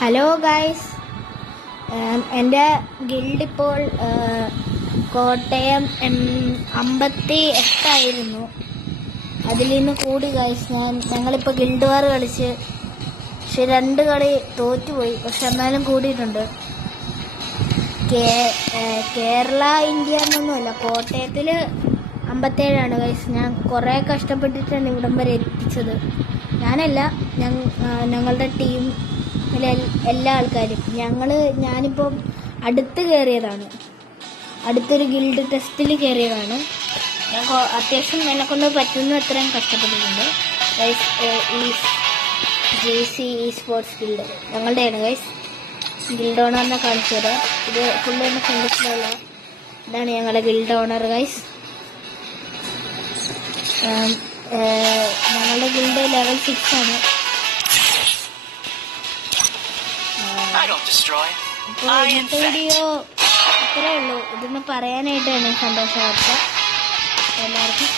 Hello guys, എൻ്റെ guild ഇപ്പോൾ കോട്ടയം 58 അതിൽ നിന്ന് കൂടി ഗൈസ്. ഞങ്ങളിപ്പോൾ ഗിൽഡ് വാർ കളിച്ച്, പക്ഷെ 2 കളി തോറ്റുപോയി. പക്ഷെ എന്നാലും കൂടിയിട്ടുണ്ട്. കേരള ഇന്ത്യ എന്നൊന്നുമല്ല, കോട്ടയത്തിൽ 57 ഗൈസ്. ഞാൻ കുറേ കഷ്ടപ്പെട്ടിട്ടാണ് ഇവിടം വരെ എത്തിച്ചത്. ഞാനല്ല, ഞങ്ങളുടെ ടീം എല്ലാ ആൾക്കാരും. ഞാനിപ്പം അടുത്ത് കയറിയതാണ്, അടുത്തൊരു ഗിൽഡ് ടെസ്റ്റിൽ കയറിയതാണ്. ഞാൻ അത്യാവശ്യം എന്നെക്കൊണ്ട് പറ്റുന്ന അത്രയും കഷ്ടപ്പെട്ടിട്ടുണ്ട് ഗൈസ്. JC Esports ഗിൽഡ് ഞങ്ങളുടെയാണ് ഗൈസ്. ഗിൽഡ് ഓണറിനെ കാണിച്ചു തരാം. ഇത് ഫുള്ള് തന്നെ ഫ്രണ്ട്സിലുള്ള ഇതാണ് ഞങ്ങളുടെ ഗിൽഡ് ഓണർ ഗൈസ്. ഞങ്ങളുടെ ഗിൽഡ് ലെവൽ 6 ആണ്. ഇന്നത്തെ വീഡിയോ ഇത്രേ ഉള്ളൂ. ഇതൊന്ന് പറയാനായിട്ടാണ് സന്തോഷ വാർത്ത എല്ലാവർക്കും.